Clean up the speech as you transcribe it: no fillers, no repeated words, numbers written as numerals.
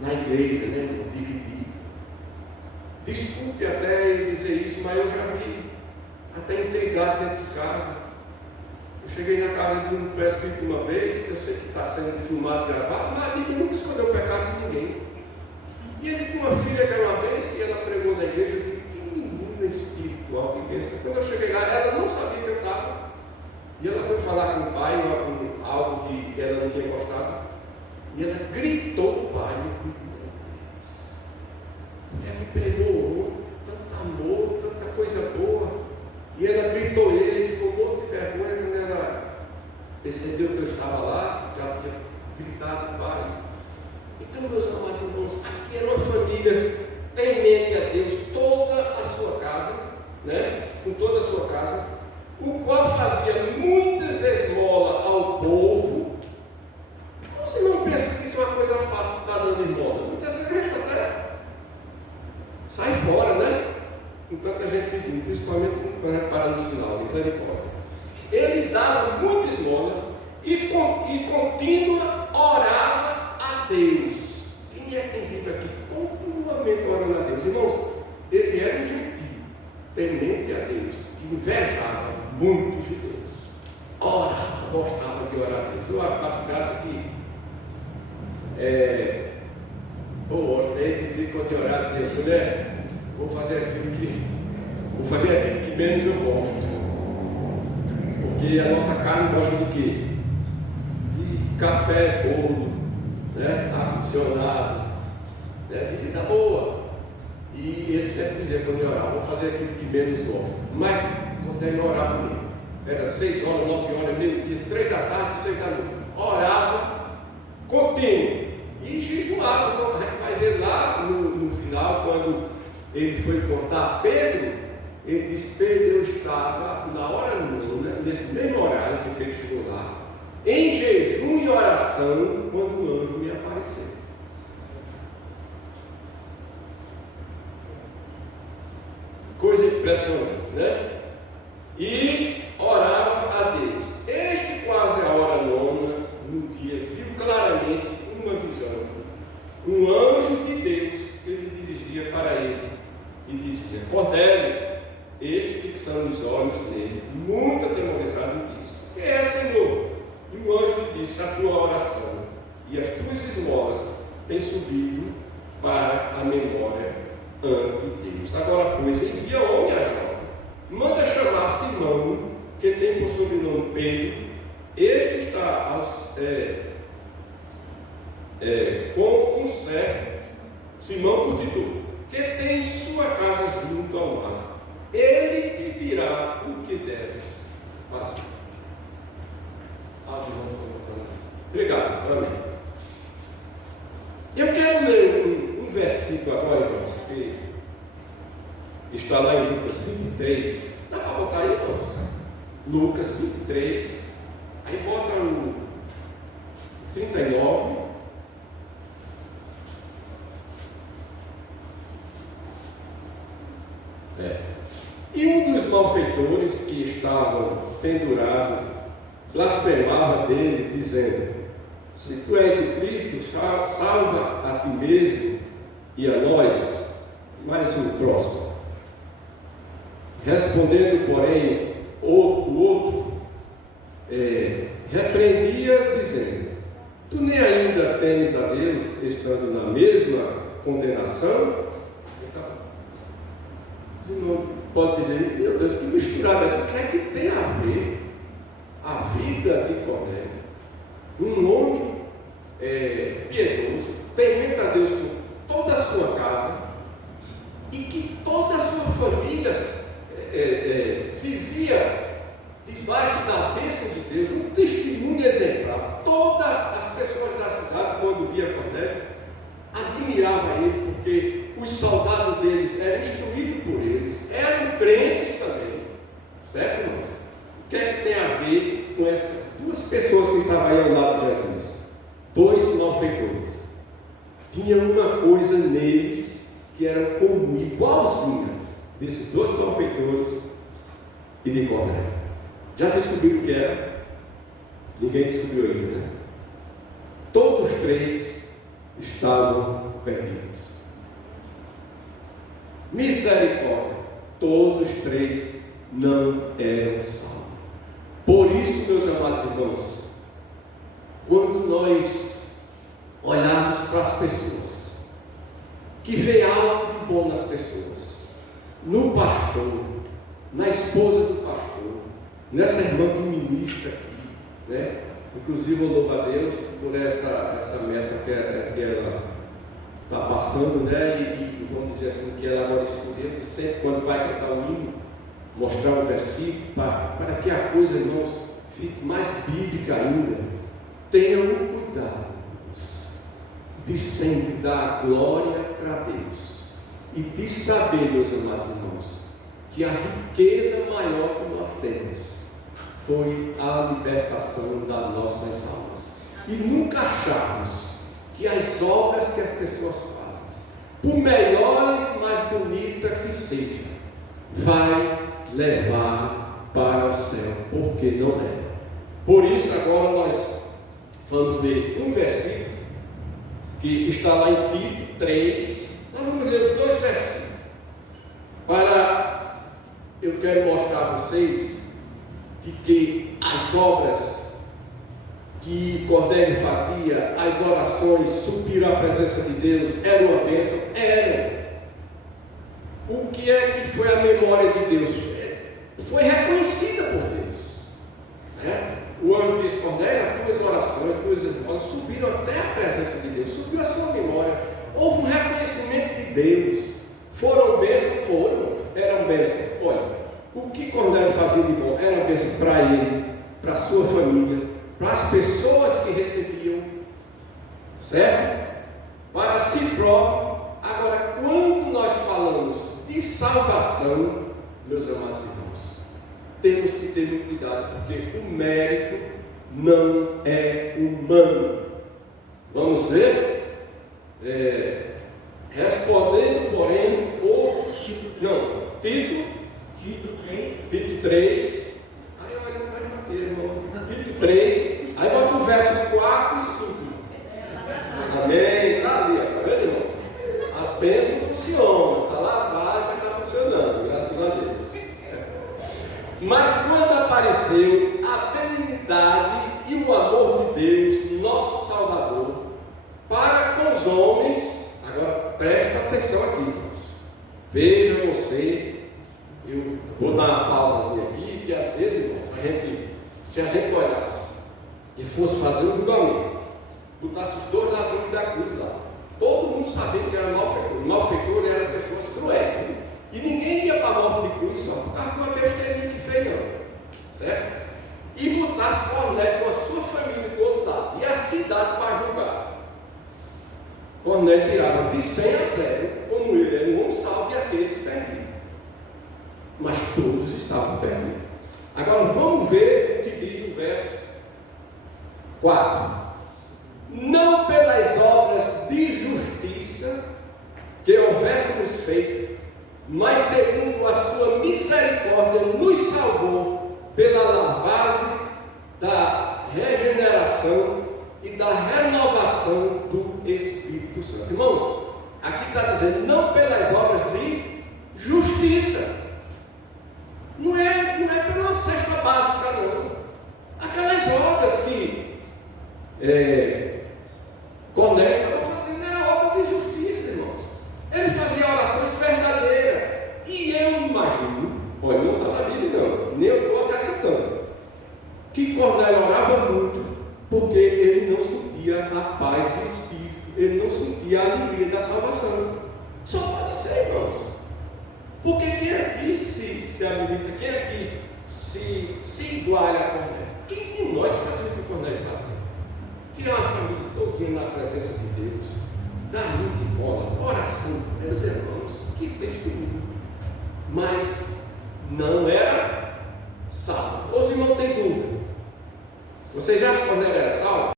na igreja, né? Dividir. Desculpe até eu dizer isso, mas eu já vi até intrigado dentro de casa. Eu cheguei na casa de um presbítero uma vez, eu sei que está sendo filmado, gravado, mas a Bíblia nunca escondeu o pecado de ninguém. E ele tinha uma filha que era uma vez, e ela pregou na igreja, eu digo, que menina espiritual que pensa. Quando eu cheguei lá, ela não sabia que eu estava. E ela foi falar com o pai, algo que ela não tinha gostado, e ela gritou o pai, meu Deus. Ela me pregou tanto amor, tanta coisa boa. E ela gritou ele ficou morto de vergonha quando ela percebeu que eu estava lá, já tinha gritado o pai. Então, meus amados irmãos, aqui era uma família temente a Deus, toda a sua casa, né? Com toda a sua casa, o qual fazia muitas esmolas ao povo. Você não pensa que isso é uma coisa fácil de estar dando esmola? Muitas vezes até sai fora, né? Com tanta gente pedindo, principalmente quando é parando o sinal, misericórdia. Ele dava muita esmola e contínua orava a Deus. Quem é quem vive aqui continuamente orando a Deus? Irmãos, ele era um gentio, temente a Deus, que invejava muito os judeus. Orava, gostava de orar a Deus. Eu acho graça que ele dizia quando eu orar, dizia, mulher, vou fazer aquilo que menos eu gosto. Porque a nossa carne gosta de quê? De café, bolo, né? Ar-condicionado, né? De vida boa. E ele sempre dizia quando eu orar, vou fazer aquilo que menos gosto. Mas consegue orar comigo. Era 6 horas, 9 horas, meio-dia, 3 da tarde, 6 da noite. Orava contínuo. E jejuava. Então, a gente vai ver lá no final, quando ele foi contar a Pedro, ele disse: Pedro, eu estava na hora nona, nesse mesmo horário que Pedro chegou lá, em jejum e oração, quando o anjo me apareceu. Coisa impressionante, né? E orava a Deus. Este quase a hora nona, no dia, viu claramente uma visão. Um anjo de Deus que ele dirigia para ele e dizia: Cornélio. Este, fixando os olhos nele, muito atemorizado, disse: Que é, Senhor? E o anjo lhe disse: A tua oração e as tuas esmolas têm subido para a memória ante Deus. Agora, pois, envia homem a Jope, manda chamar Simão, que tem por sobrenome Pedro. Este está com um servo, Simão Curtidor, que tem sua casa junto ao mar. Ele te dirá o que deves fazer. Obrigado, amém. Eu quero ler um versículo agora, irmãos, que está lá em Lucas 23. Dá para botar aí, irmãos? Lucas 23. Aí bota o 39. E um dos malfeitores que estavam pendurados blasfemava dele, dizendo: Se tu és o Cristo, salva a ti mesmo e a nós. Mais um próximo. Respondendo, porém, o outro repreendia, dizendo: Tu nem ainda temes a Deus, estando na mesma condenação? Pode dizer: Meu Deus, que misturada essa. O que é que tem a ver a vida de Cornélio? Um homem piedoso, temente a Deus com toda a sua casa, e que toda a sua família vivia debaixo da bênção de Deus, um testemunho exemplar. Todas as pessoas da cidade, quando via Cornélio, admiravam ele, porque os soldados deles eram instruídos por eles, eram crentes também, certo, irmãos? O que é que tem a ver com essas duas pessoas que estavam aí ao lado de Jesus? Dois malfeitores. Tinha uma coisa neles que era comum, igualzinha desses dois malfeitores e de Cornélio. Já descobriram o que era? Ninguém descobriu ainda, né? Todos três estavam perdidos. Misericórdia, todos três não eram salvos. Por isso, meus amados irmãos, quando nós olharmos para as pessoas, que vê algo de bom nas pessoas, no pastor, na esposa do pastor, nessa irmã que ministra aqui, né? Inclusive eu louvo a Deus por essa meta que ela está passando, né? E vamos dizer assim, que ela agora escolheu, que sempre quando vai cantar o hino, mostrar um versículo, para que a coisa, irmãos, fique mais bíblica ainda. Tenham cuidado de sempre dar glória para Deus e de saber, meus amados irmãos, que a riqueza maior que nós temos foi a libertação das nossas almas. E nunca acharmos que as obras que as pessoas fazem, por melhores e mais bonitas que sejam, vai levar para o céu, porque não leva. Por isso agora nós vamos ler um versículo que está lá em Tito 3. Nós vamos ler os dois versículos. Eu quero mostrar a vocês de que as obras que Cornélio fazia, as orações, subir à presença de Deus, era uma bênção? Era. O que é que foi a memória de Deus? Foi reconhecida por Deus, né? O anjo disse: Cornélio, as tuas orações, as tuas esmolas subiram até a presença de Deus, subiu a sua memória. Houve um reconhecimento de Deus. Foram bênçãos? Foram, eram bênçãos. Olha, o que Cornélio fazia de bom era bênção para ele, para a sua família, para as pessoas que recebiam, certo? Para si próprio. Agora, quando nós falamos de salvação, meus amados irmãos, temos que ter muito cuidado, porque o mérito não é humano. Vamos ver? Respondendo, porém, Tito 3. Aí olha para aqui, irmão. Tito 3. Aí bota o verso 4 e 5. Amém? Está ali, está vendo, irmão? As bênçãos funcionam. Está lá atrás, mas está funcionando, graças a Deus. Mas quando apareceu a benignidade e o amor de Deus, nosso Salvador, para com os homens, agora presta atenção aqui, irmãos. Veja você, eu vou dar uma pausazinha aqui, que às vezes, irmãos, se a gente olhasse e fosse fazer um julgamento, botasse os dois ladrões da cruz lá, todo mundo sabia que era malfeitor. Malfeitor era pessoas cruéis, né? E ninguém ia para a morte de cruz só por causa de uma besteirinha que fez, não, certo? E botasse Cornélio com a sua família do outro lado, e a cidade para julgar. Cornélio tirava de 100 a 0, como ele era um homem salvo e aqueles perdidos. Mas todos estavam perdidos. Agora vamos ver o que diz o verso 4. Não pelas obras de justiça que houvéssemos feito, mas segundo a sua misericórdia nos salvou pela lavagem da regeneração e da renovação do Espírito Santo. Irmãos, aqui está dizendo não pelas obras de justiça. Não é pela cesta básica, não. Aquelas obras que Cornélio estava fazendo era obra de justiça, irmãos. Ele fazia orações verdadeiras. E eu imagino, olha, não está na Bíblia não, nem eu estou acrescentando, que Cornélio orava muito, porque ele não sentia a paz de espírito, ele não sentia a alegria da salvação. Só pode ser, irmãos. Porque quem aqui se habilita, quem aqui se iguala a Cornélio? Quem de nós faz o que Cornélio fazia? Tirar a família todinha na presença de Deus, dar muito bola, oração, meus irmãos, que testemunho. Mas não era salvo. Os irmãos têm dúvida. Vocês já acham que Cornélio era salvo?